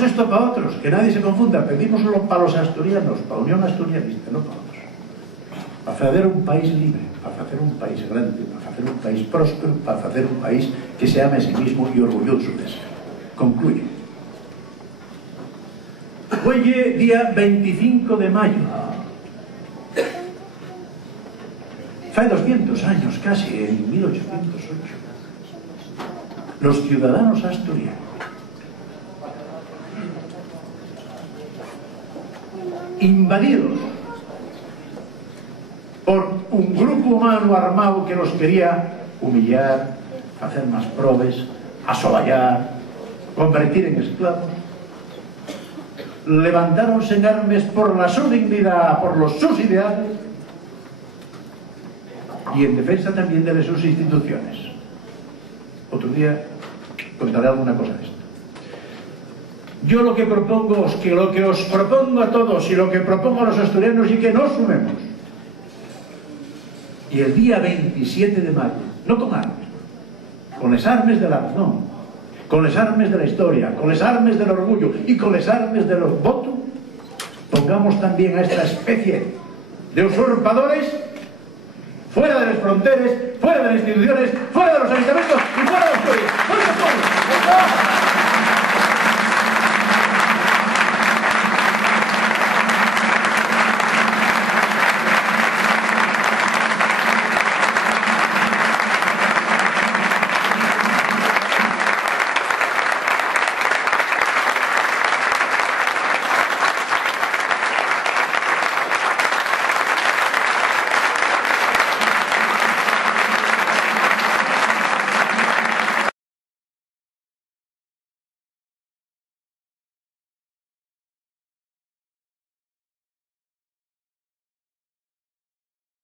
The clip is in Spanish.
pedimos esto para otros, que nadie se confunda, pedímoslo para los asturianos, para Unión Asturianista, no para otros. Para hacer un país libre, para hacer un país grande, para hacer un país próspero, para hacer un país que se ame a sí mismo y orgulloso de ser. Concluye. Hoy es día 25 de mayo. Hace 200 años casi, en 1808. Los ciudadanos asturianos invadidos por un grupo humano armado que los quería humillar, hacer más probes, asoballar, convertir en esclavos, levantáronse en armes por la su dignidad, por los sus ideales y en defensa también de sus instituciones. Otro día contaré alguna cosa de esto. Yo lo que propongo es que lo que os propongo a todos y lo que propongo a los asturianos y que nos sumemos. Y el día 27 de mayo, no con armas, con las armes de la razón, con las armes de la historia, con las armes del orgullo y con las armes de los votos, pongamos también a esta especie de usurpadores fuera de las fronteras, fuera de las instituciones, fuera de los ayuntamientos y fuera de los pueblos.